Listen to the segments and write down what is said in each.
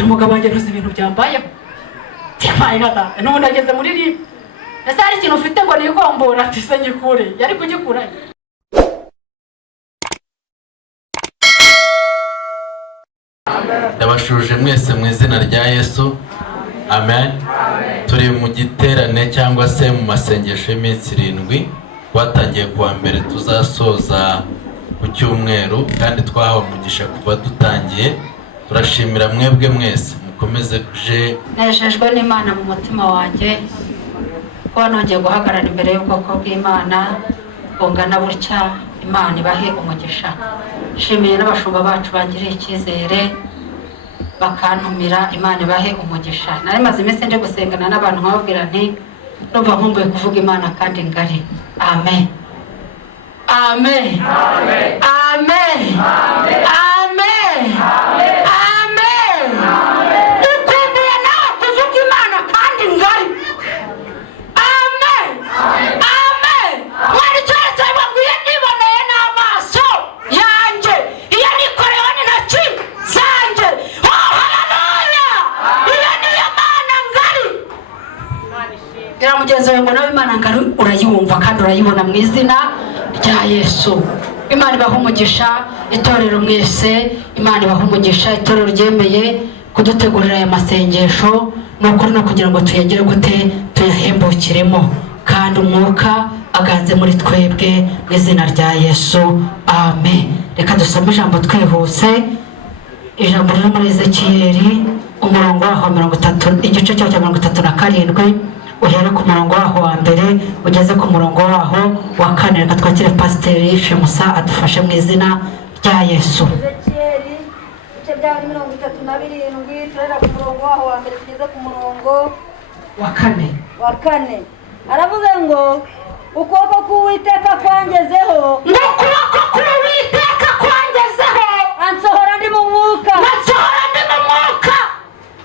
umugabo wanjye ntuzi ibintu byambayeho byabaye nada n'ubundi ageze muri ribi ese hari ikintu ufite ngo nikombora ati se ngikure yari kugikura. Ndabashuje mwese mu izina rya Yesu. Amen. Turi mu giterane cyangwa se mu masengesho y'iminsi 7 twatangiye kuwa mbere tuzasoza ku cyumweru kandi twahawe umugisha kuva dutangiye. Turashimira mwebwe mwese mukomeze kuje. Nejejwe n'Imana mu mutima wanjye ko nongeye guhagarara imbere y'ubwoko bw'Imana bungana butya. Imana ibahe umugisha. Shimiye n'abashumba bacu bangiriye icyizere bakantumira. Imana ibahe umugisha. Nari maze iminsi ndi gusengana n'abantu nkababwira nti numva nkumbuye kuvuga Imana kandi ngari. Amen. Amen. Amen. Amen. Amen. Amen. Ukumbuye nawe kuvuga Imana kandi ngari. Amen. Amen. Wari cyose wabwiye niboneye n'amaso yanjye iyo nikorewe n'intoki zanjye. Oh haleluya. Iyo niyo Mana ngari. Gira mugenzi wawe ngo nawe Imana ngari urayumva kandi urayibona mu izina rya Yesu. Imana ibahe umugisha itorero mwese. Imana ibahe umugisha itorero ryemeye kudutegurira aya masengesho n'ukuri no kugira ngo tuyagere gute tuyahembukiremo kandi umwuka aganze muri twebwe mu izina rya Yesu. Amen. Reka dusome ijambo twihuse. Ijambo riri muri Ezekiyeli umurongo waho 30 igice cya 37 uhere ku murongo waho wa mbere ugeze ku murongo waho wa 4. Reka twakire Pasiteri Shemusa adufashe mu izina rya Yesu. Ezekiyeli igice bya 37 turera ku murongo waho wa mbere tugeze ku murongo wa 4. Aravuze ngo ukuboko k'Uwiteka kwangezeho. Ukuboko k'Uwiteka kwangezeho. Ansohora ndi mu mwuka.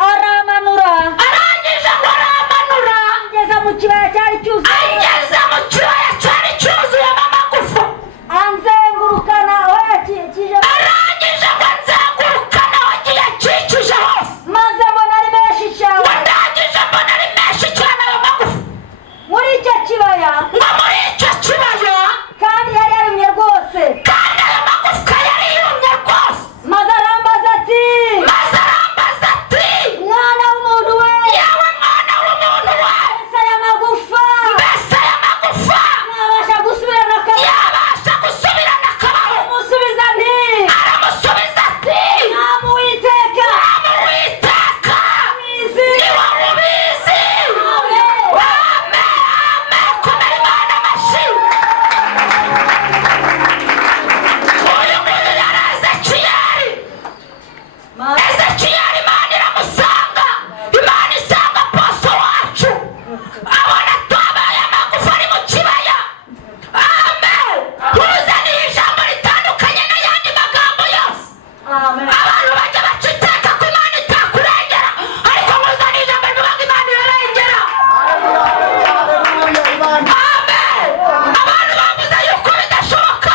Aramanura. Arangije ngo aramanura. Angeza mu kibaya cyari cyuzuyemo amagufa. Anzengurukana aho yakikije. Arangije ngo anzengurukana aho yakikije hose. Maze mbona ari menshi cyane. Arangije mbona ari menshi cyane ayo magufa. Muri icyo kibaya. Kandi yari yarumye rwose. Yari yumye rwose. Maze arambaza ati. Mwana w'umuntu we. Yewe mwana w'umuntu we. Mbese aya magufa. Nabasha gusubirana akabaho. Aramusubiza nti. Mwami Uwiteka. Ubizi. Ni wowe ubizi. Amen. Komera Imana amashyi. Uyu nguyu yari Ezekiyeli. Ezekiyeli Imana iramusanga. Imana isanga Aposo wacu. Abona twabaye amagufa ari mu kibaya. Amen. Uzaniye ijambo ritandukanye n'ayandi magambo yose. Amen. Abantu bajya baca iteka ko Imana itakurengera ariko muzaniye ijambo rivuga ngo Imana irarengera. Amen. Abantu bavuze yuko bidashoboka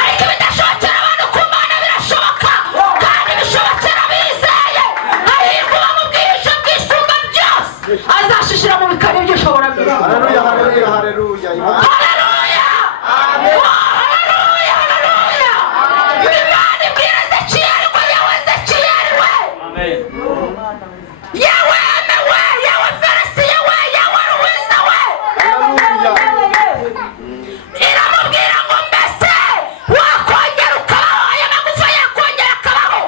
ariko ibidashobokera abantu ku Mana birashoboka kandi bishobokera bizeye. Hahirwa uwamubwiye ijambo bwisumba byose azashishira mu bikari by'ushobora byose. Haleluya, haleluya, haleluya. Haleluya. Haleluya, haleluya. Imana ibwira Ezekiyeli ngo yewe Ezekiyeli we. Yewe Eme we, yewe Felisiye we, yewe Ruwiza we. Iramubwira ngo mbese wakongera ukabaho, aya magufa yakongera akabaho.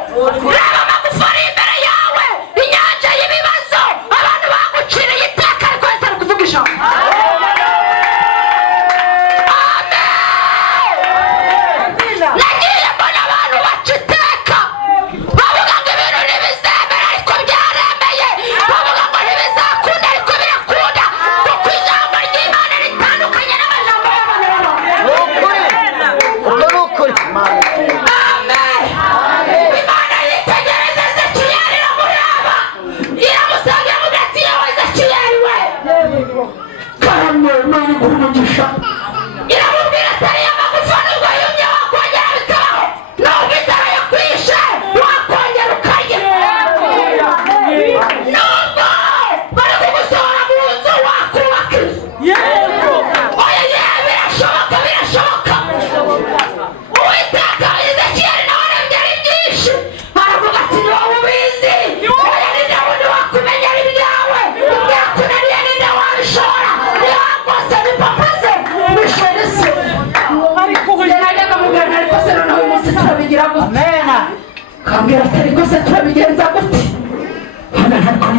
Reba amagufa ari imbere yawe, inyanja y'ibibazo, abantu baguciriye iteka ariko wese ari kuvuga ijambo. Nagiye mbona abantu baca iteka bavuga ngo ibintu ntibizemera ariko byaremera.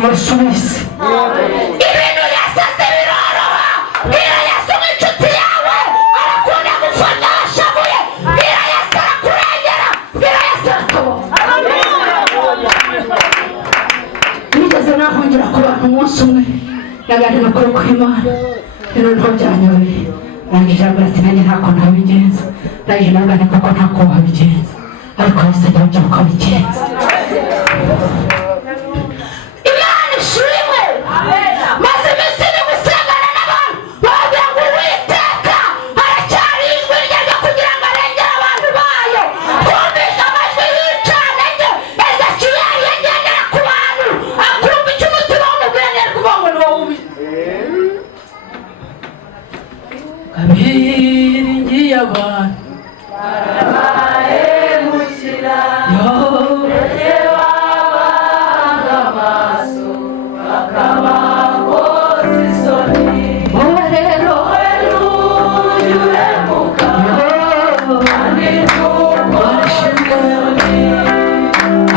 Yesu wese ibintu yasaze biroroha bwira Yesu nk'inshuti yawe arakunda gufata ashabuye bwira Yesu arakurengera bwira Yesu arakuboha nigeze nahungira ku bantu umunsi umwe nagari makuru ku Imana rero nto byanyoroye rangije ambara ati nanjye ntako nabigenza rangije nagane koko ntako wabigenza ariko Yesu ajya ujya ukabigenza Imana ishimwe maze iminsi iri gusengana n'abantu babwira ngo Uwiteka haracyari ijwi rye ryo kugira ngo arengere abantu bayo twumvise amajwi y'icantege Ezekiyeli yagendera ku bantu akumva icyo umutima w'umubwira neza kuvuga ngo ni wowe ubizi abiringiye abantu barabahemukira ndetse babanga amaso bakabakoza isoni wowe rero ntuyuhemuka kandi ntukoreshe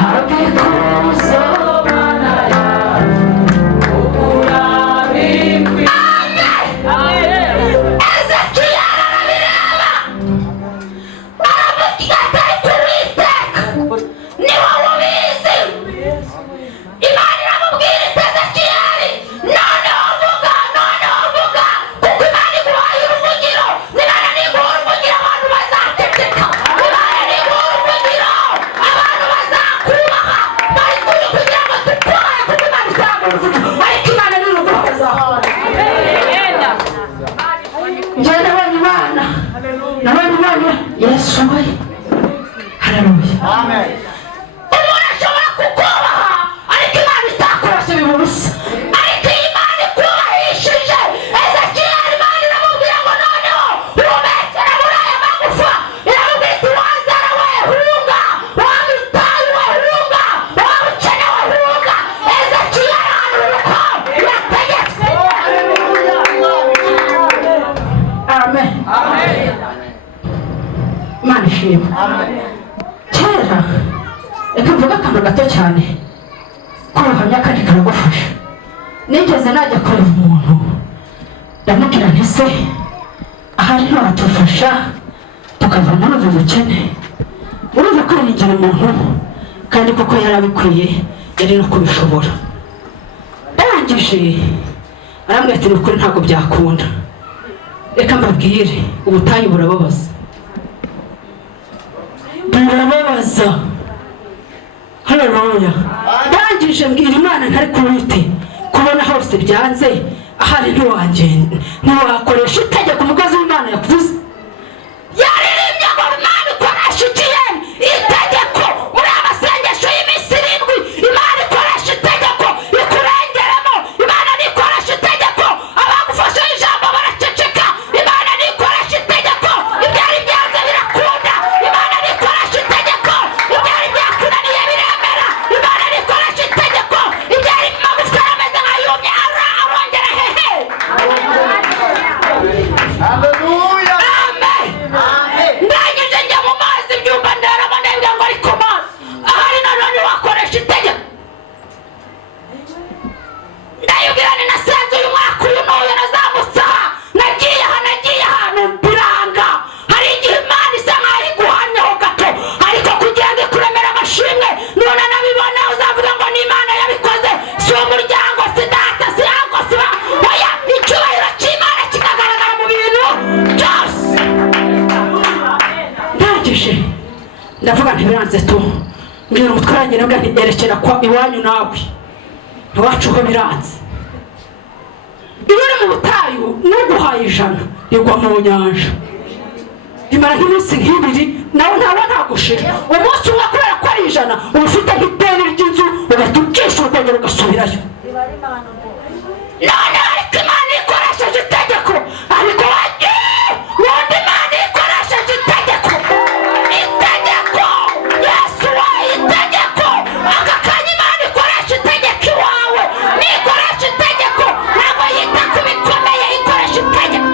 abikuza mana yawe ukurabikwi Yesu we haleluya amen umuntu ashobora kukubaha ariko Imana itakurase biburusa ariko Imana ikubahishije Ezekiyeli Imana iramubwira ngo noneho urumekera muri aya magufa iramubwira iti wanzara we hunga wamutayi we hunga wamukene we hunga Ezekiyeli ahanuruko yategetse amen amen Imana ishimwe kera reka mvuga akantu gato cyane kubahamya kandi karagufasha nigeze najya kureba umuntu ndamubwira nti se ahari ntiwatufasha tukavana n'ubu bukene urumva kwiringira umuntu kandi koko yari abikwiye yari no kubishobora arangije arambwira ati ni ukuri ntabwo byakunda reka mbabwire ubutayu burababaza birababaza haleluya ndangije mbwira Imana ntari kubite kubona hose byanze ahari ntiwakoresha itegeko umugozi w'Imana yakuvuze yaririmbye ngo Imana ikoresha itegeko muri amasengesho y'iminsi 7 Imana ikoresha itegeko ikurengeramo Imana nikoresha itegeko abagufashe ijambo baraceceka Imana nikoresha itegeko ibyari byanze birakunda Imana nikoresha itegeko ibyari byakunaniye biremera Imana nikoresha itegeko ibyari magufwa ameze nk'ayumye arongera hehe Haleluya amen ndangije njya mu mazi byumva ndarama ndabwira ngo ariko Mana ahari nanone wakoresha itegeko ndayubwira ni nasenze uyu mwaka uyu n'uyu nazamutse aha nagiye ahantu biranga hari igihe Imana isa nkaho iguhamyeho gato ariko kugira ngo ikuremere amashimwe none nabibona uzavuga ngo ni Imana yabikoze si umuryango si data si yango si oya icyubahiro cy'Imana kikagaragara mu bintu byose ndangije ndavuga ntibiranze tu mbwira umutwaranyi nabwo ntiyerekera kwa iwanyu nawe iwacu ho biranze iyo uri mu butayu n'uguhaye 100 rigwa mu nyanja rimara nk'iminsi nk'ibiri nawe ntabwo ntagushira umunsi umwe kubera ko ari 100 uba ufite nk'ideni ry'inzu ugahita ukishyura ukongera ugasubirayo none ariko Imana ikoresheje itegeko ariko wundi Imana ikoresheje itegeko Yesu wayo itegeko aka kanya Imana ikoresha itegeko iwawe nikoresha itegeko ntabwo yita ku bikomeye ikoresha itegeko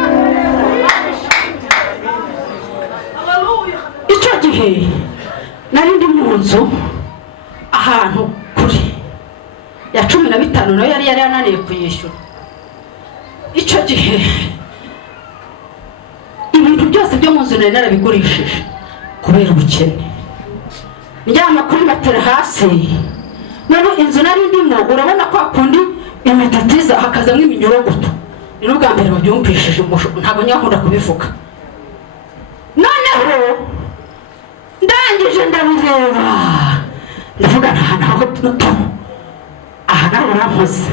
icyo gihe nari ndi mu nzu ahantu kure ya 15 nayo yari yananiye kuyishyura. Icyo gihe ibintu byose byo mu nzu nari narabigurishije kubera ubukene. Njyama kuri matera hasi, none inzu nari ndimo urabona ko akundi imitatiza hakazamwe iminyorogoto. Ni n'ubwa mbere babyumvishije ntabwo nyakunda kubivuga. Noneho ndangije ndabireba ndavuga ntaho tuto aha nawe urampoze,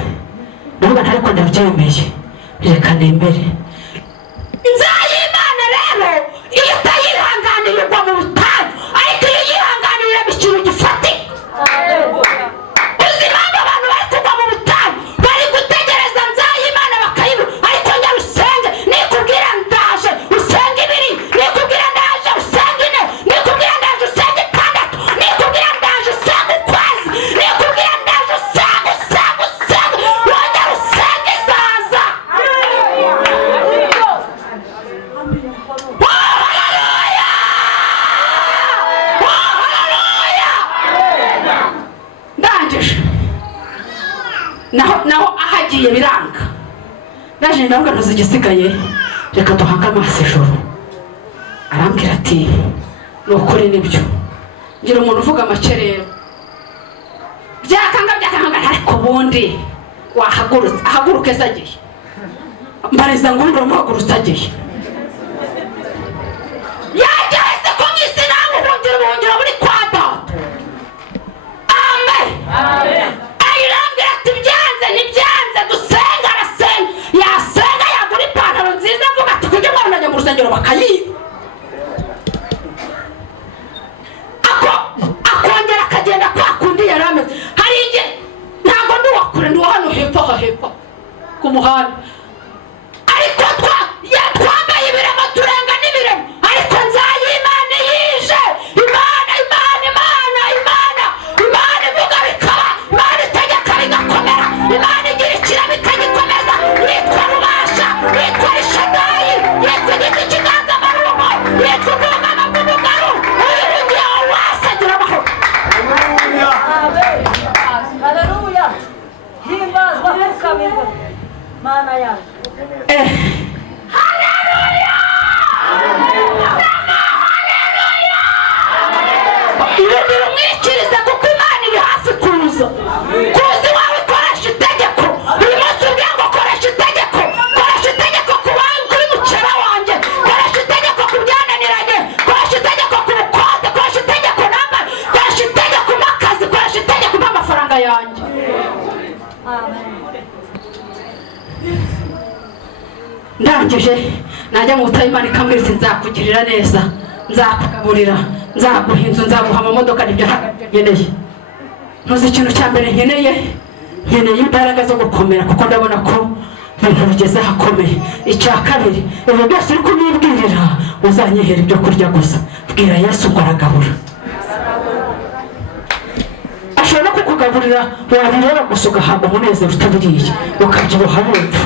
ndavuga ntariko ndabyemeye reka nembere. Nzayimana rero iyo utayihanganiye ugwa mu butayu, ariko iyo yihanganiye ikintu gifatika. Ubuzima bw'abantu bari kugwa mu butayu bari gutegereza Nzayimana bakayibura, ariko nyarusenge nikubwira ndaje usenge ibiri, nikubwira ndaje usenge ine, nikubwira ndaje usenge itandatu, nikubwira ndaje usenge ukwezi, nikubwira ndaje usenge wongera usenge izaza. Ndangije naho ahagiye biranga, naje ndavuga ntuzigisigaye reka duhanga amaso ijoro. Arambwira ati nukuri nibyo, ngira umuntu uvuga amacerero byakanga ariko ubundi wahagurutse ahaguruke se agiye mbariza ngo uramuhagurutse agiye yageze ku misi nawe ubuhungiro muri kwa data. Amen. Ayirambwira ati byanze ntibyanze dusenga, arasenga yasenga yagura ipantaro nziza avuga ati kujya umwana najya mu rusengero bakayiba, akongera akagenda kwa kundi yari ameze. Hari igihe ntabwo ndi uwakure ndi uwo hano hepfo aha hepfo ku muhanda, ariko twambaye ibiremo turenga n'ibiremo, ariko Nzayimana yije. Imana ivuga bikaba, Imana itegeka bigakomera, Imana igira ikirema ikagikomeza. Yitwa Rubasha, yitwa Rishadayi, yitwa igiti cy'inganzamarumbo, yitwa ubwugamo bw'umugaru. Uyu mugihe wese agira amahoro. Haleluya. Himbazwa ukabirwa Mana yacu. Haleluya! Yongera umwikirize kuko Imana iri hafi kuza. Kuza iwawe koresha itegeko. Uyu munsi ubwiye ngo koresha itegeko. Koresha itegeko ku wawe kuri mukeba wanjye. Koresha itegeko ku byananiranye. Koresha itegeko ku bukode. Koresha itegeko n'amara. Koresha itegeko m'akazi. Koresha itegeko n'amafaranga yanjye. Ndangije najya mu butayu, Imana ikambwira iti nzakugirira neza, nzakugaburira, nzaguha inzu, nzaguha amamodoka. Nibyo nkeneye. Ntuzi ikintu cya mbere nkeneye imbaraga zo gukomera, kuko ndabona ko ibintu bigeze ahakomeye. Icya kabiri, ibyo byose uri kumibwirira uzanyihera ibyo kurya gusa. Bwira Yesu ngo aragabura. Ashobora no kukugaburira wabireba gusa ugahabwa umunezero utabiriye, ukabyibuha bumva.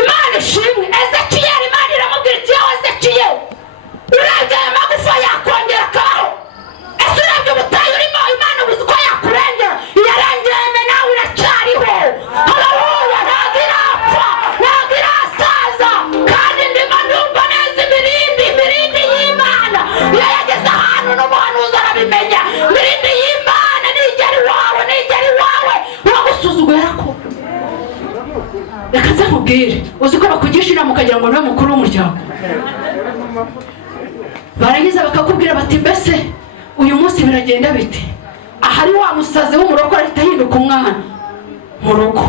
Imana ishimwe. Ezekiyeli Imana iramubwira iti yewe Ezekiyeli, urebye aya magufa yakongera akabaho? Ese urebye ubutayu urimo Imana ubuze uko yakurengera? Iyarengeye nawe iracyariho. Haleluya. Ntabwo irapfa, ntabwo irasaza, kandi ndimo ndumva neza imirindi y'Imana. Iyo yageze ahantu n'umuhanuzi arabimenya. Imirindi y'Imana nigera iwawe uwagusuzuguye arakura. Reka nze nkubwire, uzi ko bakugisha inama ukagira ngo niwe mukuru w'umuryango. Barangiza bakakubwira bati mbese uyu munsi biragenda bite? Ahari wa musazi w'umurokore ahita ahinduka umwana mu rugo.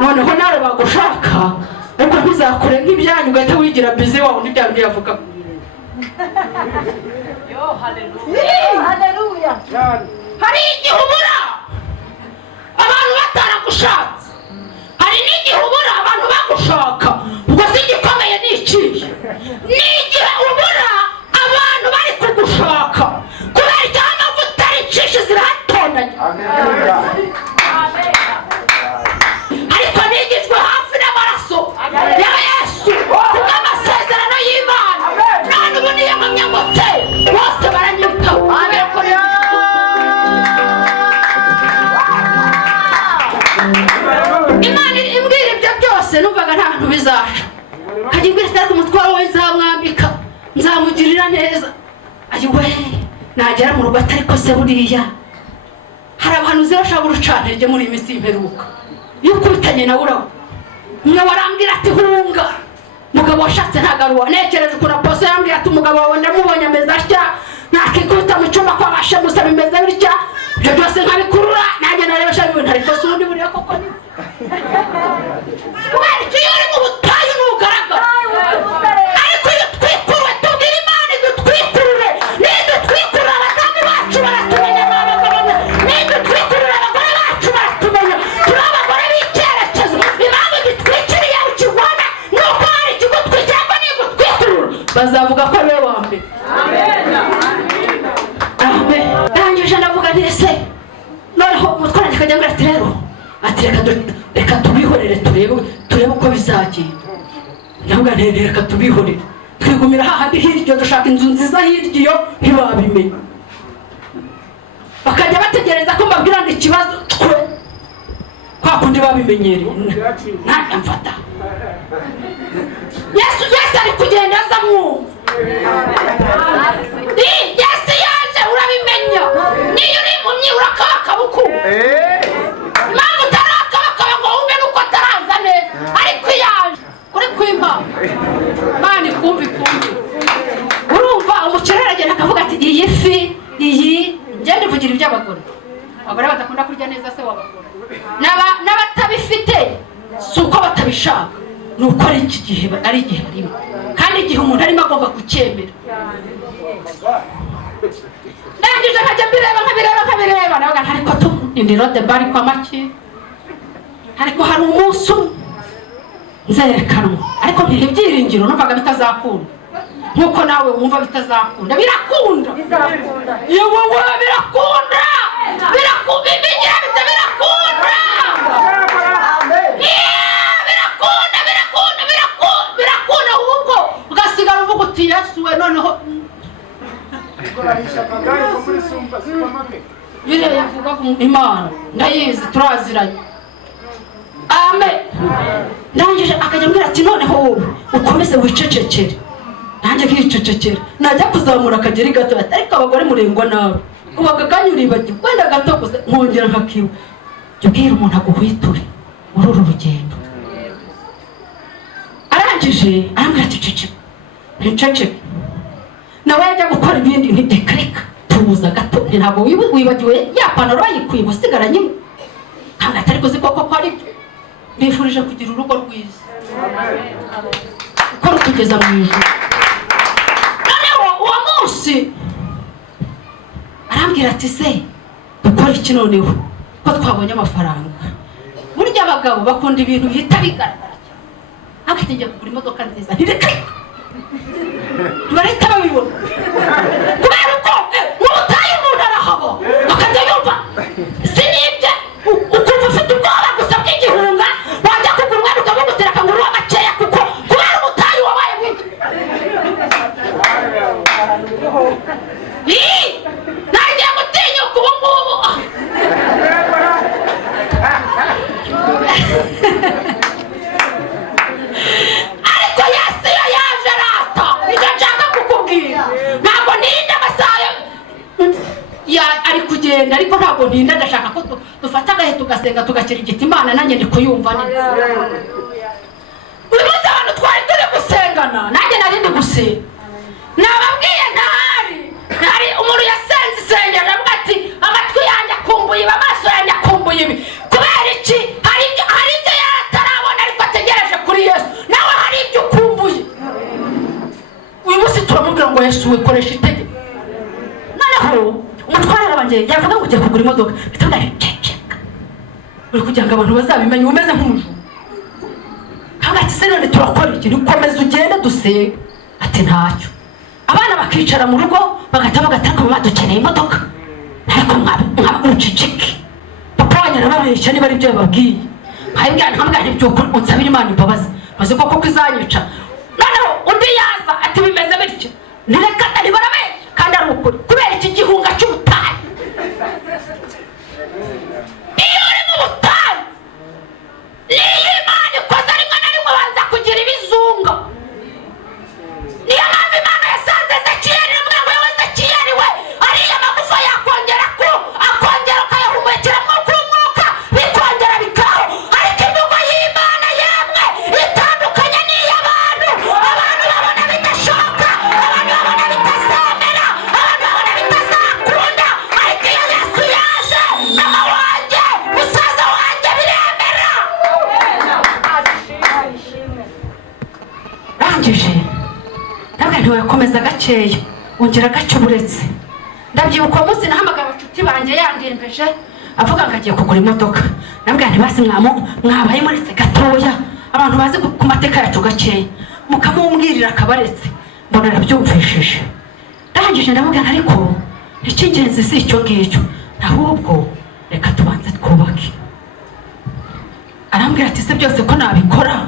Noneho nawe bagushaka, ariko ntizakure nk'ibyanyu ugahita wigira bize wawe n'ibya bindi yavuga. Haleluya. Hari igihe ubura abantu bataragushatse, hari n'igihe ubura abantu bagushaka. Ubwo si igikomeye ni ikihe? Ni igihe ubura abantu bari kugushaka kubera icyo amavuta aricishe zirahatondanye. Ariko nigijwe hafi n'amaraso ya Yesu kubw'amasezerano y'Imana. None ubu niyamamye ngo bose baranyitaho. bizaca kajya imbere ariko umutwaro we nzamwambika nzamugirira neza ayiwe nagera mu rugo atari ko se buriya hari abantu zirashaka urucantege muri iyi minsi y'imperuka iyo ukubitanye nawe uraho umwe warambwira ati hunga umugabo washatse ntagaruwa nekereje ukuntu aposo yambwira ati umugabo wawe ndamubonye ameze atya nakikubita mu cyumba kwa bashemusa bimeze bitya ibyo byose nkabikurura nanjye narebesha ibintu ariko si ubundi buriya koko ni kubera icyo iyo uri mu butayu ntugaragara ariko iyo twikuruwe tubwira Imana idutwikurure nidutwikurura abadamu bacu baratumenya nidutwikurura abagore bacu baratumenya turi abagore b'icyerekezo impamvu gitwikiriye ukibona nuko hari ikigutwikira ngo nigutwikurura bazavuga ko ariwe wa mbere. Amen. Ndangije ndavuga nti ese noneho umutwara akajya ngo ati rero ati reka tubihorere turebe uko bizagenda. Ndavuga nti reka tubihorere twigumira hahandi hirya dushaka inzu nziza hirya iyo ntibabimenya bakajya bategereza ko mbabwira ngo ikibazo twe kwa kundi babimenyereye ntajya mfata Yesu ari kugenda aza mwumva Yesu yaje urabimenya niyo uri impumyi urakabakabuku impamvu utarakabakaba ngo wumve nuko ataraza neza ariko yaje kuri kwimba Imana ikumva urumva umukire aragenda akavuga ati iyi fi iyi ngende vugira iby'abagore abagore badakunda kurya neza se wabagore n'abatabifite si uko batabishaka ni uko ari iki gihe ari igihe barimo kandi igihe umuntu arimo agomba kucyemera. Ndangije nkajya mbireba nabaga ariko indiro de bari kwa make ariko hari umunsi nzerekanwa ariko ntihe byiringiro numvaga bitazakunda nkuko nawe wumva bitazakunda birakunda yewe birakunda bigira birakunda birakunda ahubwo ugasigara uvuga uti Yesu we noneho biriya yavuga Imana ndayizi turaziranye. Amen. Ndangije akajya mbwira ati noneho wowe ukomeze wicecekere nanjye nkicecekera najya kuzamura akageri gato ariko abagore murengwa nawe ubagaganye uribagiwe wenda gato gusa nkongera nkakiwe jya ubwira umuntu aguhwiture muri uru rugendo. Arangije arambwira ati ceceke nawe yajya gukora ibindi ntidekareka tubuza gato ntabwo wibagiwe ya panaro bayikwiye gusigaranye kandi atari kuzi koko ko ari byo. Bifurije kugira urugo rwiza uko rutugeza mu ijuru. Noneho uwo munsi arambwira ati se dukora iki noneho ko twabonye amafaranga burya abagabo bakunda ibintu bihita bigaragara akategeka kugura imodoka nziza ntirekareka barahita babibona kubera uko mu butayu umuntu arahaba akajya yumva sinibye ukumva ufite ubwoba gusa bw'igihunga wajya kugura umwana ukamugutira akaguru w'amakeya kuko kubera ubutayu wabaye mwinshi nagiye gutinyuka ubu ngubu ariko Yesu iyo yaje arata nicyo nshaka kukubwira ntabwo ntinda amasaha ari kugenda ariko ntabwo ntinda ndashaka ko dufata agahe tugasenga tugakira igiti Imana nanjye ndi kuyumva neza. Uyu munsi abantu twari turi gusengana nanjye nari ndi gusenga nababwiye ntahari umuntu yasenze isengero aravuga ati amatwi yanjye akumbuye ibi amaso yanjye akumbuye ibi kubera iki hari ibyo yaratarabona ariko ategereje kuri Yesu nawe hari ibyo ukumbuye. Uyu munsi turamubwira ngo Yesu we koresha itegeko noneho umutwara wanjye yavuga ngo ugiye kugura imodoka bitavuga ceceka uri kugira ngo abantu bazabimenye umeze nk'umujura hagati se none turakora iki nikomeza ugende dusenge ati ntacyo abana bakicara mu rugo bagataka mama dukeneye imodoka ariko muceceke papa wanjye arababeshya niba ari byo babwiye nkabwira ntibyuko unsabira Imana imbabazi maze koko izanyica. Noneho undi yaza ati bimeze bityo ntireka barabeshya kandi ari ukuri kubera iki gihunga cy'ubutayu. Iyo uri mu butayu niyo Imana ikoze rimwe na rimwe banza kugira gakeya wongera gace uburetse. Ndabyibuka uwo munsi nahamagara abacuti banjye yandembeje avuga ngo agiye kugura imodoka. Nabwira nti basi mwabaye muretse gatoya abantu bazi ku mateka yacu gakeya mukamumbwirira akabaretse. Mbona arabyumvishije. Ndangije ndamubwira ariko icy'ingenzi si icyo ngicyo ahubwo reka tubanze twubake. Arambwira ati se byose ko nabikora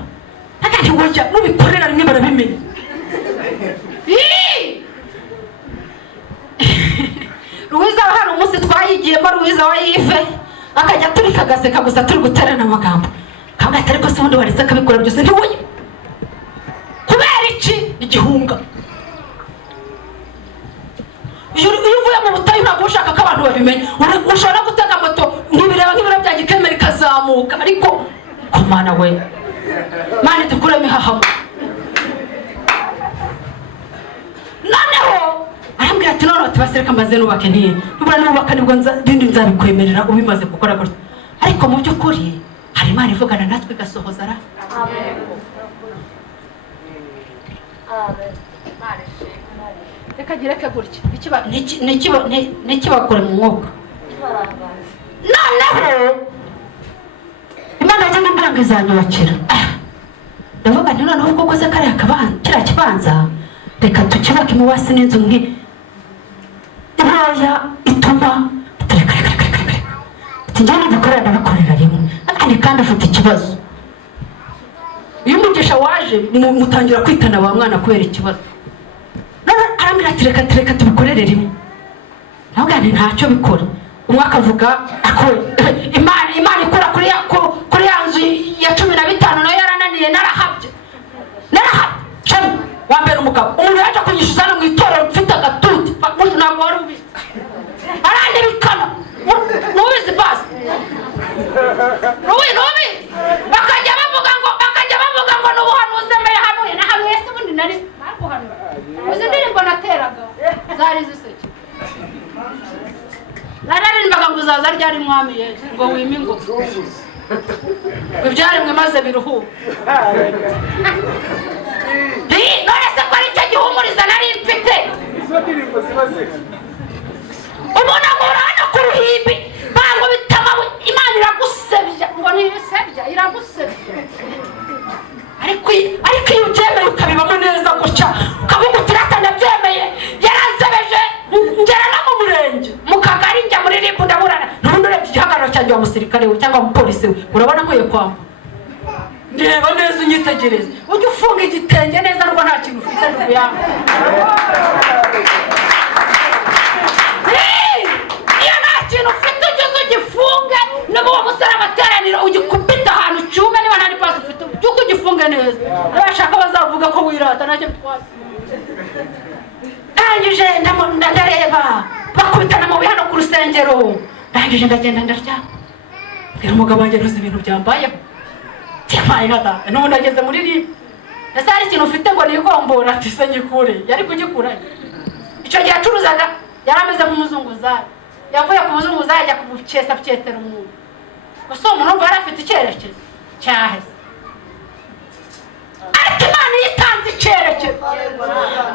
ntakandi ngo njya mubikorera rimwe barabimenya. Ruwiza hari umunsi twayigiyemo Ruwiza wa Yive akajya turika agaseka gusa turi guterana amagambo kandi atari ko se ubundi waretse akabikora byose ntiwuye kubera iki igihunga. Iyo uvuye mu butayu ntabwo ushaka ko abantu babimenya. Ushobora gutega moto nk'ibireba nk'ibiro byanjye ikemera ikazamuka ariko ko mana we Mana dukuremo ihahamo. Noneho arambwira ati none tubasireka maze nubake nibura nubaka nibwo ndindi nzabikwemerera ubimaze gukora gutyo. Ariko mu by'ukuri hari Imana ivugana natwe igasohoza ra. Amen. Reka gireke gutya nikibakore mu mwuka. Noneho Imana yajya n'imbaraga izanyubakira. Ndavuga nti noneho ubwo koze kiriya kibanza reka tukibake mu basi n'inzu ntoya ituma reka njyana dukorera ndabakorera rimwe kandi afite ikibazo. Iyo umugisha waje mutangira kwitana ba mwana kubera ikibazo. Arambwira ati reka tubikorere rimwe. Ndavuga nti ntacyo bikora. Umwe akavuga Imana ikora kuri ya nzu ya 15 nayo yarananiye narahabye wambere umugabo umuntu yaje kunyishuzana mu itorero mfite agatuti mutu ntabwo wari ubizi arandibikana nubizi basi nubi bakajya bavuga ngo n'ubuhanuzi mbe yahanuye nahanuye se ubundi nari naguhanura uzi ndirimbo nateraga zari ziseke nararimbaga ngo uzaza ryari mwami Yesu ngo wime ngo ibyaremwe maze biruhuka. None se ko ari cyo gihumuriza nari mfite umuntu agura hano ku ruhimbi bango bitama Imana iragusebya ngo ntirisebya iragusebya. Ariko iyo ubyemeye ukabibamo neza gutya ukavuga uti rata ndabyemeye yaransebeje ngera no mu murenge mu kagari njya muri RIB ndaburana n'ubundi urebye igihagararo cyanjye wa musirikare we cyangwa umupolisi we urabona nkwiye kwamba. Ndeba neza unyitegereze ujye ufunga igitenge neza rwo nta kintu ufite n'ubuyanga. Iyo nta kintu ufite ujye ugifunge n'ubu uwo musore amateraniro ugikubita ahantu cyume niba nta n'ipasi ufite ujye ugifunge neza. Abashaka bazavuga ko wirata ntacyo bitwaza. Ndangije ndareba bakubitana mu bihano ku rusengero. Ndangije ndagenda ndarya mbwira umugabo wanjye ntuzi ibintu byambayeho timaye nada n'ubu ndageze muri RIB. Ese hari ikintu ufite ngo nigombora ati se ngikure yari kugikura. Icyo gihe acuruzaga yari ameze nk'umuzunguzayi yavuye ku muzunguzayi ajya kubukesa byetera umuntu gusa umuntu umva yari afite icyerekezo cyaheze. Ariko Imana yitanze icyerekezo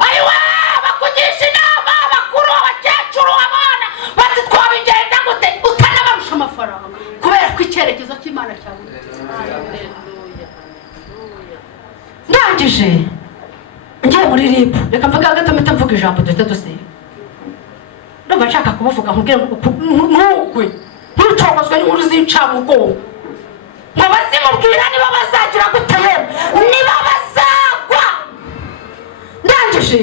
ayiwe bakugisha inama abakuru abakecuru abana bati twabigenda gute utanabarusha amafaranga kubera ko icyerekezo cy'Imana cyawe. Ndangije ngiye muri RIB reka mvuga gato mpita mvuga ijambo duhita dusiga. Ndumva nshaka kubuvuga nkubwire ntugwe ntucogozwe n'inkuru z'incamugongo ngo bazimubwira niba bazagira gute niba bazagwa. Ndangije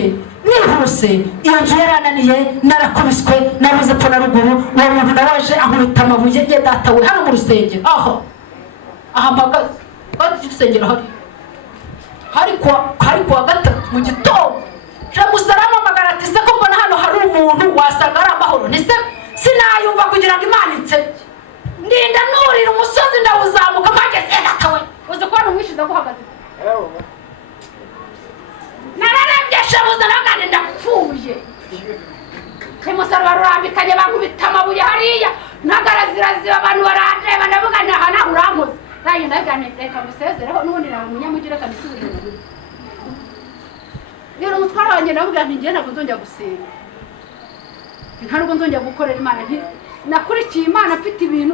nihuse iyo nzu yarananiye narakubiswe nabuze epfo na ruguru uwo muntu nawaje ankubita amabuye ye data we hano mu rusengero aha mpagaze kandi urusengero hari kuwa gatatu mu gitondo Jemusarama magara ati se ko mbona hano hari umuntu wasanga ari amahoro nise sinayumva kugira ngo Imana insebye ndinda nurira umusozi ndawuzamuka mageze datawe uzi ko hano mwishiza guhagaze nararebye shabuza nagane ndapfuye Jemusarama barurambikanye bankubita amabuye hariya ntagara ziraziba abantu barandeba ndavuga nti aha naho urankoze nayo ndagane reka musezereho n'ubundi nawe umunyamugire kabisubira rero umutwara wanjye navuga nti njye ntabwo nzongera gusenga, ntabwo nzongera gukorera Imana, nakurikiye Imana mfite ibintu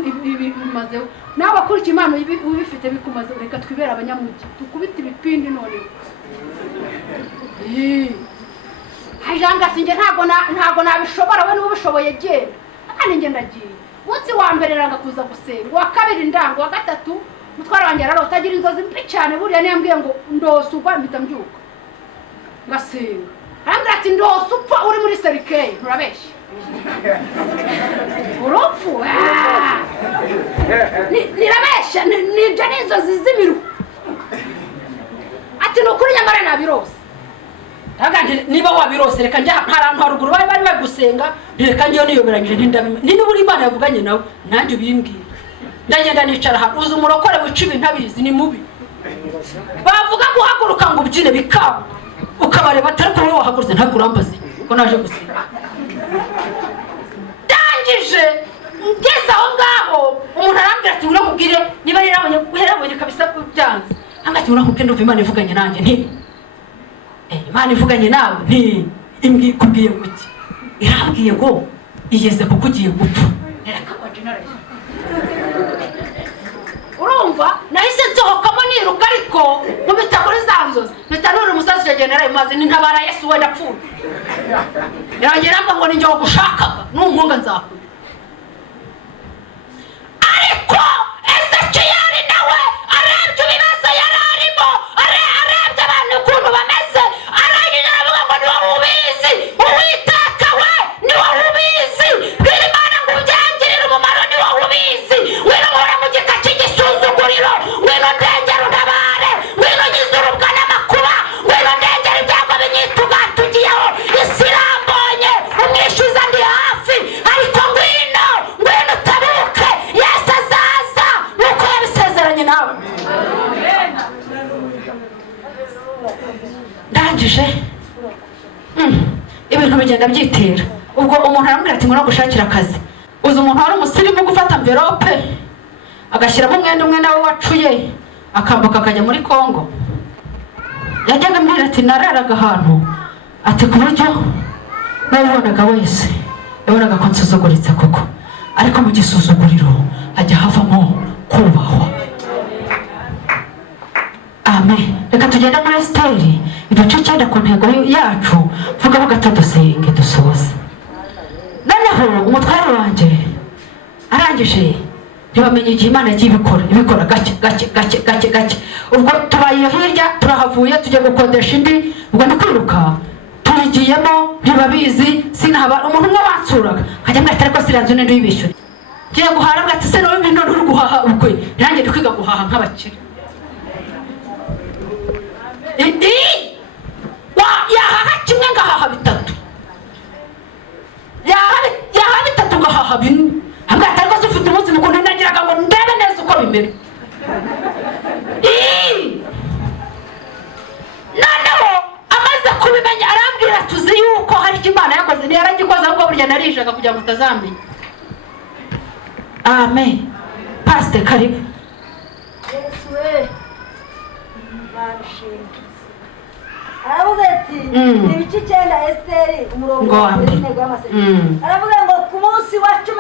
bimazeho, nawe wakurikiye Imana ubifite bikumazeho, reka twibere abanyamugi tukubite ibipindi none hajanga sinjye ntabwo nabishobora, we niba ubishoboye genda, kandi njye ndagiye. Umunsi wa mbere ranga kuza gusenga, uwa kabiri ndanga, uwa gatatu mutwara wanjye ararota utagira inzozi mbi cyane, buriya niyambwiye ngo ndose ugwa mpita mbyuka ngasenga, arambwira ati ndose upfa uri muri serikeye, nturabeshya urupfu nirabeshya, nibyo ni inzozi z'imiru, ati ni ukuri nyamara nabirose. Niba wabirose reka njya ahantu haruguru bari gusenga, reka njyewe niyoberanyije niba uri Imana yavuganye nawe nanjye ubimbwira, ndagenda nicara ahantu. Uzi umurokore wica ibintu abizi ni mubi, bavuga guhaguruka ngo ubyine bikaba ukabareba atari ko wowe wahagurutse ntabwo urambaze ko naje gusenga. Ndangije ngeze aho ngaho umuntu arambwira ati uramubwire niba yarabonye kabisa byanze, hangati uramubwire ndumva Imana ivuganye nanjye nti Imana ivuganye nawe nti imbwi kubwiye guki, irambwiye ngo igeze kuko ugiye gupfa. Urumva nahise nsohokamo niruka, ariko nkubita kuri za nzozi mpita none umusazi yagenera imaze n'intabara Yesu we ndapfuye, yarongera ngo ni njye wagushakaga n'umpunga nzakura. Ariko Ezekiyeli nawe arebye ibibazo yari arimo, arebye abantu ukuntu bameze, arangije aravuga ngo ni wowe ubizi, Uwiteka we ni wowe ubizi, bwira Imana ngo ubyangirire umumaro, ni wowe ubizi, ngwino nkure mu gika cy'igisuzuguriro, ngwino ndengera untabare, ngwino ngize urubwa n'amakuba, ngwino ndengera ibyago binyitugatugiyeho, isi irambonye umwishyuza ndi hafi, ariko ngwino utabuke, Yesu azaza nuko yabisezeranye nawe. Ndangije ibintu bigenda byitera, ubwo umuntu arambwira ati ngo nagushakira akazi. Uzi umuntu wari umusirimu gufata envelope agashyiramo umwenda umwe nawe wacuye akambuka akajya muri Kongo. Yajyaga ambwira ati nararaga ahantu, ati ku buryo nabibonaga wese yabonaga ko nsuzuguritse koko, ariko mu gisuzuguriro hajya havamo kubahwa. Amen. Reka tugenda muri Esiteri igice 9 ku ntego yacu, vugaho gato dusenge dusoze. Noneho umutware wanjye arangije ntibamenye igihe Imana yagiye ibikora gake. Ubwo tubaye iyo hirya turahavuye tujya gukodesha indi, ubwo ndi kwiruka turigiyemo ntibabizi, sinahaba umuntu umwe wansuraga nkajya mwita ariko siranzu n'indi uyibishyura, ngiye guhara bwati se nawe none uri guhaha ubwo nanjye ndi kwiga guhaha nk'abakire. Yahaha kimwe ngahaha bitatu, yahaha bitatu ngahaha bine, hambwa ariko se ufite umunsi mukuru nagiraga ngo ndebe neza uko bimera. Noneho amaze kubimenya arambwira tuzi yuko hari icyo Imana yakoze, ntiyaragikoze ahubwo burya narijaga kugira ngo utazamenya. Amen. Pastor karibu. Yesu we barushimye. Aravuga ati ibice 9 Esiteri umurongo wa 4 w'amasezerano. Aravuga ngo ku munsi wa 15,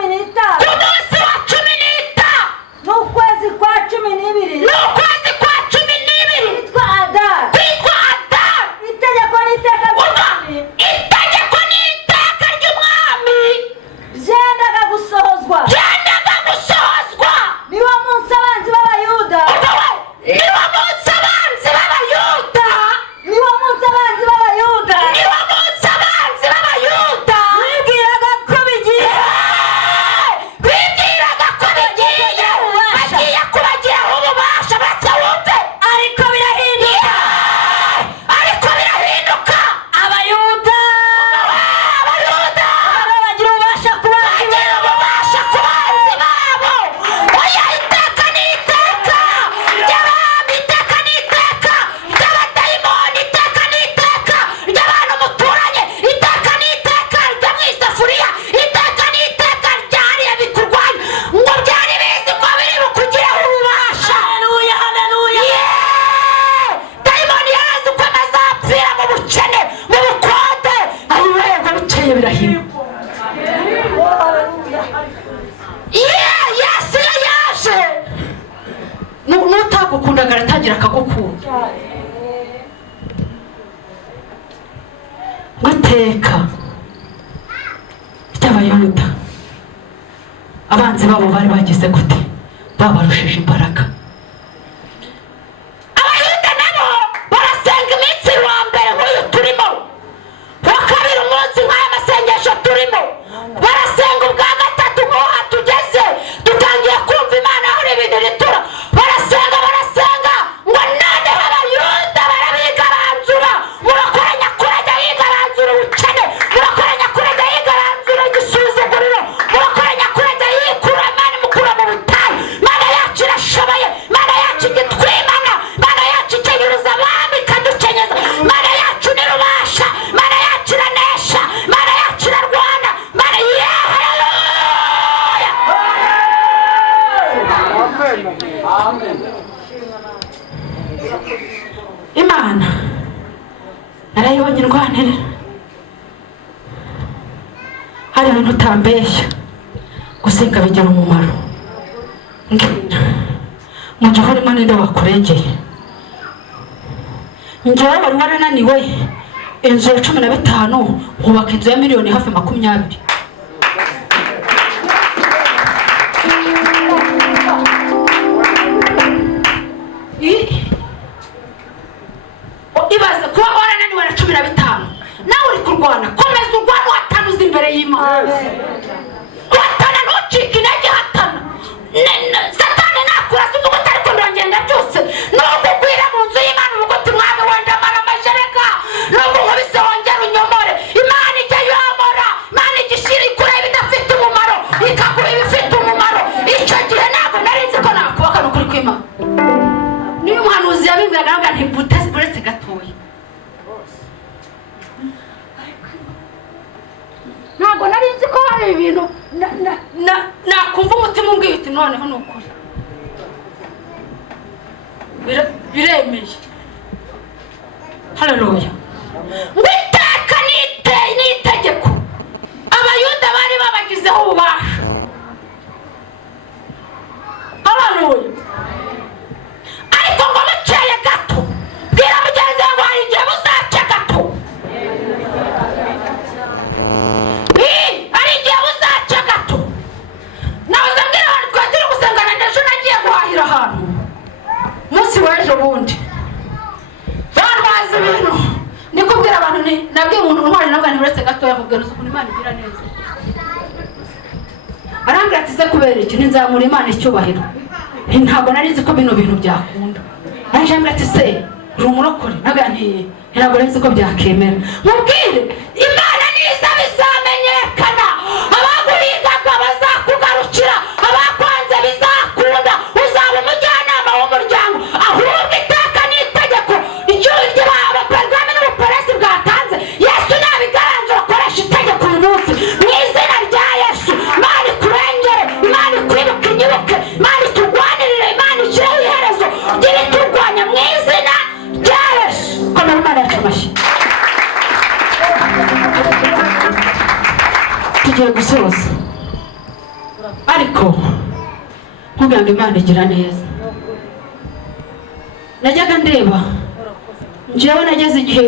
n'ukwezi kwa 12, witwa Adari, itegeko n'iteka ry'umwami byendaga gusohozwa. Niwo munsi abanzi b'Abayuda bibwiraga ko bigiye yagukundaga aratangira akagukunda. Mateka by'Abayuda, abanzi babo bari bagize gute? Babarushije imbaraga. Abayuda nabo barasenga iminsi wa mbere nk'uyu turimo, wa kabiri umunsi nk'aya masengesho turimo, barasenga ubwa gatatu nk'aha tugeze dutangiye kumva Imana aho ibintu ritura. Barasenga ngo noneho Abayuda barabigaranzura. Murokore nyakuri ajya yigaranzura ubukene, murokore nyakuri ajya yigaranzura igisuzuguriro, murokore nyakuri ajya yikura Imana imukura mu butayu. Imana yacu irashoboye, Imana yacu igitwimana, Imana yacu ikenyuruza abami ikadukenyeza, Imana yacu ni rubasha, Imana yacu iranesha, Imana yacu irarwana, Imana haleluya. Imana narayibonye ndwanira, hari ibintu utambeshya gusenga bigira umumaro. Mbwira mu gihe urimo ninde wakurengeye? Njyewe wari warananiwe inzu ya 15 nkubaka inzu ya miliyoni hafi 20. Ibaze kuba warananiwe na 15 nawe uri kurwana. Komeza urwana watanuza imbere y'Imana. Watana ntucike intege, hatana. Satani nakuraza uvuga utari kundura ngenda byose nugugwira mu nzu y'Imana uvuga uti mwami wenda mara amajereka nubwo nkubise wongera unyomore. Imana ijya yomora, Imana igishira ikura ibidafite umumaro ikaguha ibifite umumaro. Icyo gihe ntabwo nari nzi ko nakubaka n'ukuri kw'Imana. Niyo umuhanuzi yabimbwiraga ntabwo ntibuteze buretse gatoya. Ntabwo nari nzi ko hari ibintu nakumva umutima umbwiye uti noneho ni ukuri biremeye. Haleluya. Ngwiteka n'itegeko Abayuda bari babagizeho ububasha. Haleluya. Ariko ngo muceye gato, bwira mugenzi wawe hari igihe muzaca gato. Hari igihe muzaca gato. Nahoze mbwira abantu twari turi gusengana n'ejo nagiye guhahira ahantu munsi w'ejo bundi barwaza ibintu. Nikubwira abantu nabwiye umuntu ntwari nabwo ntiburetse gato yakubwira ukuntu Imana igira neza. Arambwira ati se kubera iki nzamura Imana icyubahiro. Ntabwo nari nzi ko bino bintu byakunda. Arambwira ati se uri umurokore? Ntabwo nari nzi ko byakemera. Mubwire Imana niza bizamenyekana, abaguhigaga bazakugarukira, abakwanze bizakunda, uzaba umujyanama w'umuryango. Ahubwo iteka n'itegeko icyuho abapergame n'ubuperesi bwatanze Yesu nabigaranzura akoresha itegeko uyu munsi mu izina rya Yesu. Imana ikurengere, Imana ikwibuke, inyibuke, Imana iturwanirire, Imana ishyireho iherezo ry'ibiturwanya mu izina rya Yesu. Komera Imana yacu amashyi. Tugiye gusoza ariko nkubwira ngo Imana igira neza. Najyaga ndeba njyewe nageze igihe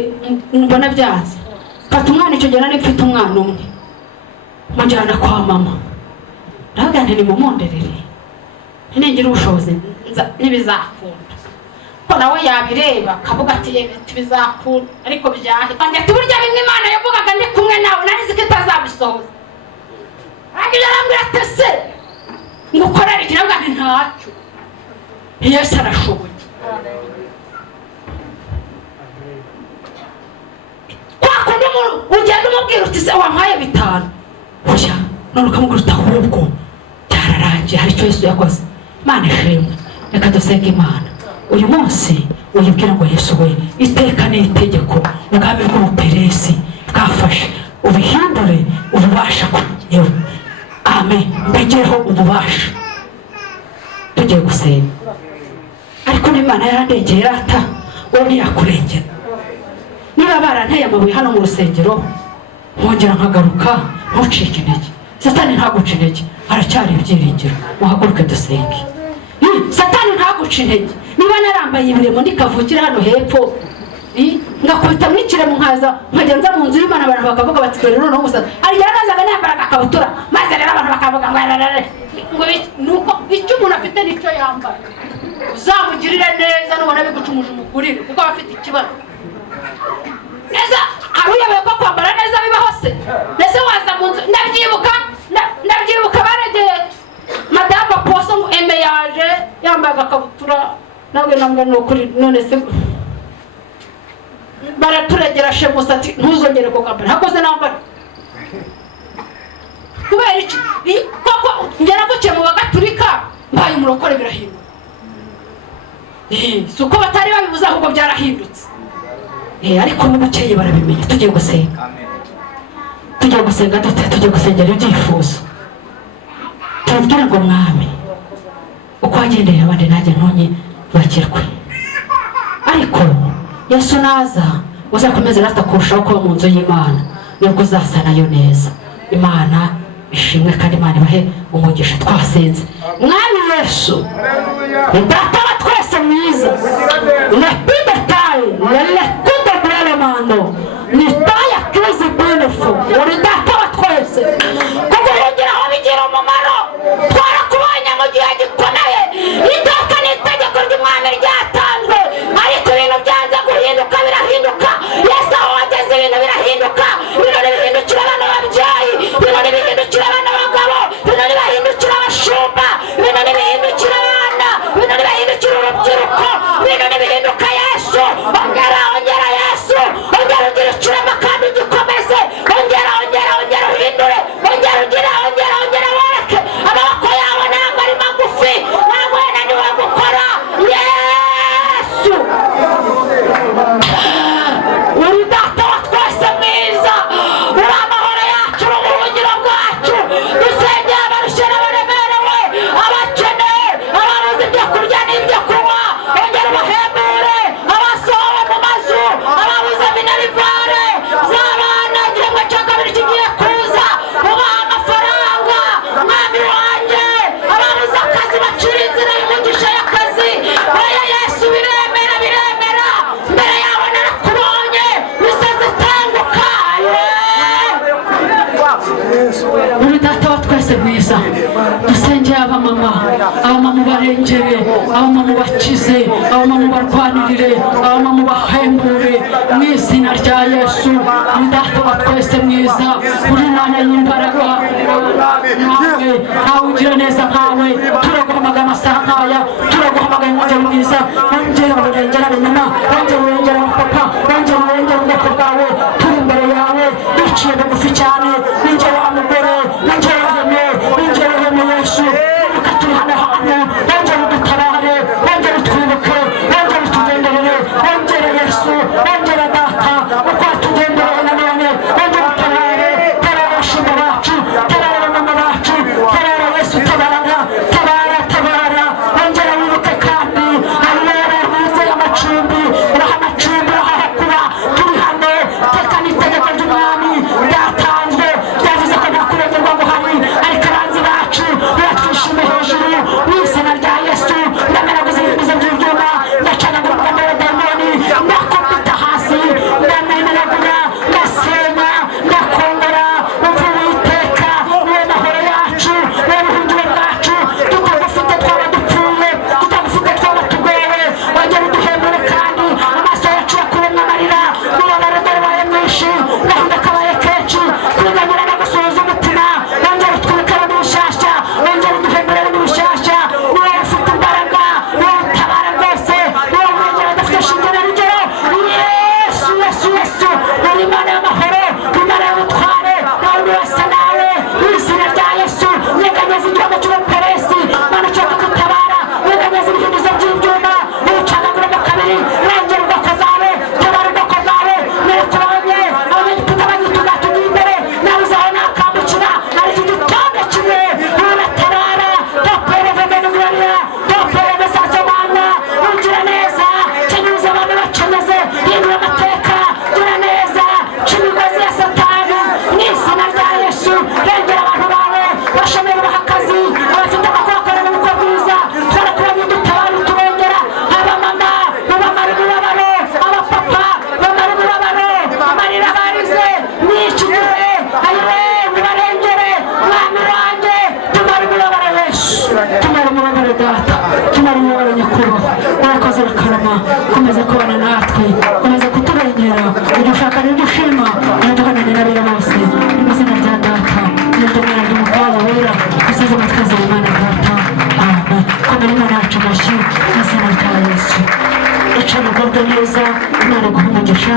mbona byanze, mfata umwana. Icyo gihe nari mfite umwana umwe, mujyana kwa mama. Ndavuga nti nimumunderere, ningira ubushobozi ntibizakunda. Ko nawe yabireba akavuga ati bizakunda ariko byahe. Kandi ati burya bimwe Imana yavugaga ndi kumwe nawe nari nzi ko itazabisohoza. Arambwira ati se ngukorera iki? Ndavuga nti ntacyo, Yesu arashoboye. Kwa kundi ugenda umubwira uti se wampaye 5 oya, none ukamubwira uti ahubwo byararangiye hari icyo Yesu yakoze. Imana ishimwe. Reka dusenge Imana uyu munsi uyibwira ngo Yesu we iteka n'itegeko ubwami bw'ubuperesi bwafashe ubihindure ububasha yewe. Amen. Mbegereho ububasha. Tugiye gusenga ariko n'Imana yarandengeye rata wowe ntiyakurengera. Niba baranteye amabuye hano mu rusengero nkongera nkagaruka, ntucike intege. Satani ntaguca intege, aracyari ibyiringiro. Muhaguruke dusenge. Satani ntaguca intege. niba narambaye ibiremo ndikavukira hano hepfo ngakubita muri kiremu nkaza nkagenza mu nzu y'Imana abantu bakavuga bati dore noneho umusaza ariya nazaga nambaraga akabutura maze rero abantu bakavuga ngo nuko icyo umuntu afite nicyo yambara uzamugirire neza nubona bigucumuje umugurire kuko aba afite ikibazo neza aruyobewe ko kwambara neza bibaho se nese waza mu nzu ndabyibuka baregeye madamu Aposo ngo eme yaje yambaye agakabutura nawe nambwa no kuri none se baraturegera shemusa ati ntuzongere kugambara hakoze nambara kubera iki koko ngera ko mu bagaturika mbaye umurokore birahinduka suko batari babivuze ahubwo byarahindutse ariko n'ubukeye barabimenya tugiye gusenga tugiye gusengera ibyifuzo tubwire ngo mwami uko wagendeye abandi nanjye ntonye bakirwe ariko Yesu naza uzakomeza rasta kurushaho kuba mu nzu y'Imana nibwo uzasa nayo neza Imana ishimwe kandi Imana ibahe umugisha twasenze mwami Yesu data wa twese mwiza lepide tayo lelekude brelemando nitaya krizi benefo uri data wa twese kuko ugira aho bigira umumaro twarakubonye mu gihe gikomeye iteka n'itegeko ry'Umwami ryatanzwe ariko ibintu byanze guhinduka birahinduka Yesu aho wageze ibintu birahinduka ibintu bihindukira abana babyaye ibintu bihindukira abana b'abagabo ibintu bihindukira abashumba ibintu bihindukira abana ibintu bihindukira urubyiruko ibintu bihinduka Yesu ongera Yesu ongera ugira ikirema kandi ugikomeze ongera uhindure ongera wereke amaboko yawe ntabwo ari magufi ntabwo yananiwe gukora Yesu uri data wa twese mwiza uri amahoro yacu uri ubuhungiro bwacu dusengera abarushye n'abaremerewe abakeneye ababuze ibyo kurya n'ibyo kunywa ongera ubahembure abasohowe mu mazu ababuze minerivare z'abana igihembwe cya kabiri kigiye kuza ubaha amafaranga mwami wanjye ababuze akazi bacira inzira y'umugisha y'akazi oya Yesu biremera mbere yawe narakubonye misozi itanguka uri data wa twese mwiza dusengeye abamama barengere abamama bakize abamama barwanirire abamama bahembure mu izina rya Yesu uri data wa twese mwiza uri Imana y'imbaraga nawe ugira neza nkawe turaguhamagara amasaha nkaya turaguhamagara umwanya mwiza wongera urengera inyuma wongera urengera papa wongera urengera ubwoko bwawe turi imbere yawe duciye bugufi cyane ninjye wa mugore ninjye waheme Yesu ukaturi hano wongera udutabare wongera utwibuke wongera utugenderere wongera Yesu wongera data uko watugendereye nanone wongera utabare tabara abashumba bacu tabara abamama bacu tabara Yesu tabara wongera wibuke kandi abera bize amacumbi uraha amacumbi uraha kuba turi hano teka n'itegeko ry'Umwami ryatanzwe ryavuze ko nta kurengerwa guhari ariko abanzi bacu batwishime hejuru mu izina tumara umubabaro data, tumara umubabaro nyakubahwa, warakoze urakarama, komeza kubana natwe, komeza kuturengera, ibyo ushaka n'ibyo ushima, uraduhanane n'abera bose, mu izina rya data, n'iryo mwana ry'umukobwa wera, usize amatwi y'Imana data, amen. Komera Imana yacu amashyi, mu izina rya Yesu. Icana ugubwe neza, Imana iguhe umugisha.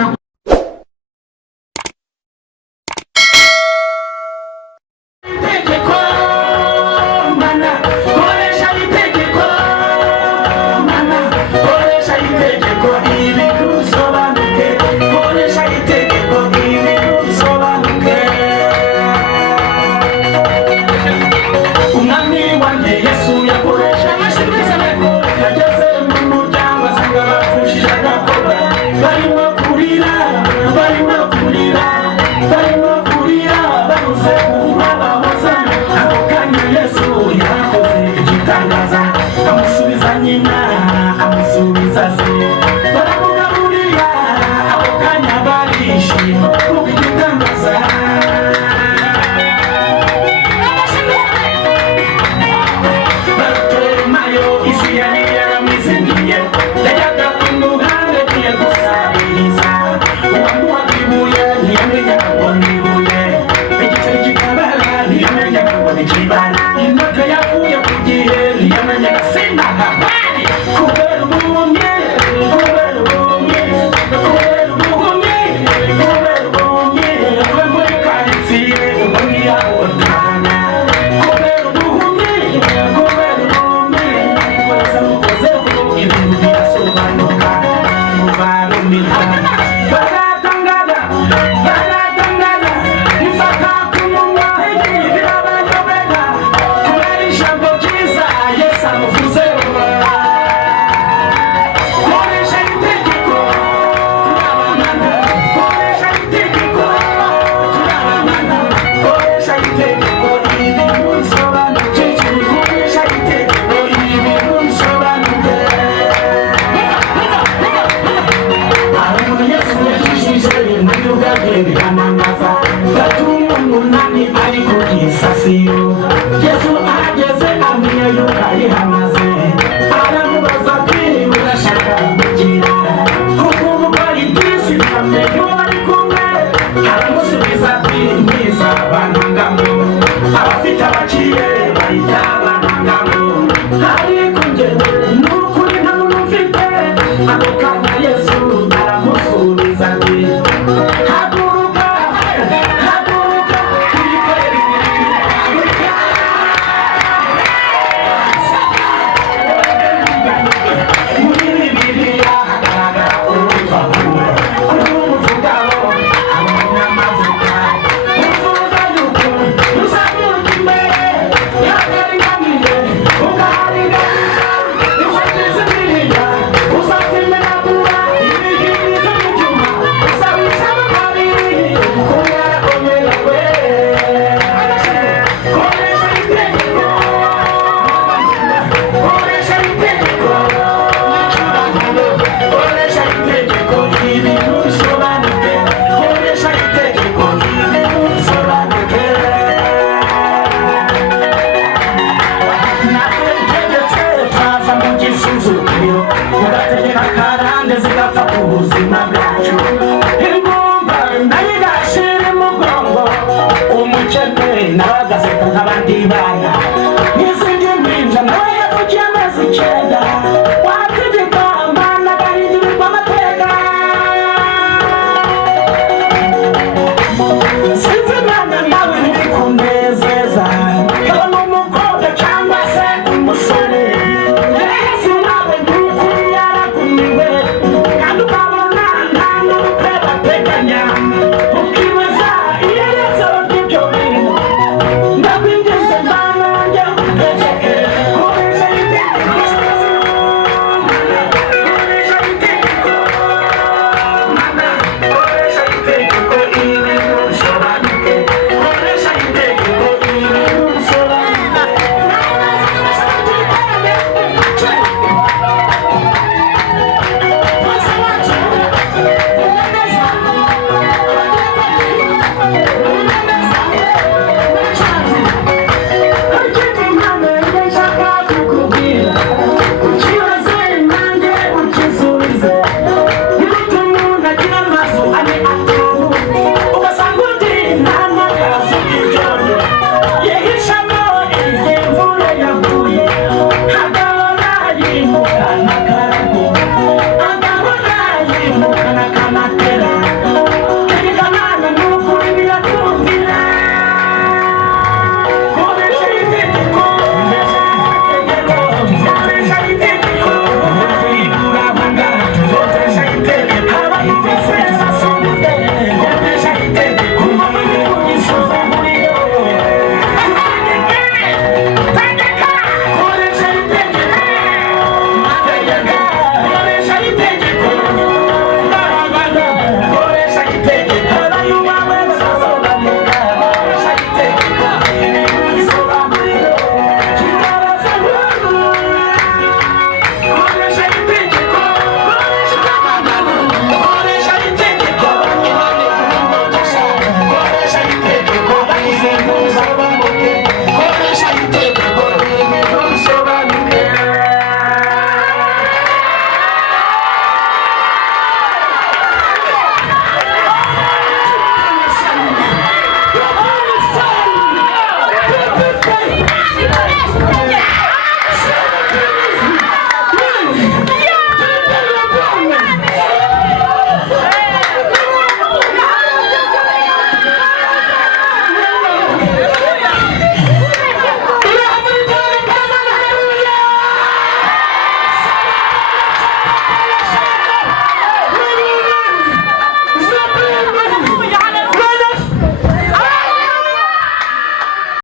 Yesu ageze amenya yuko ari hamaze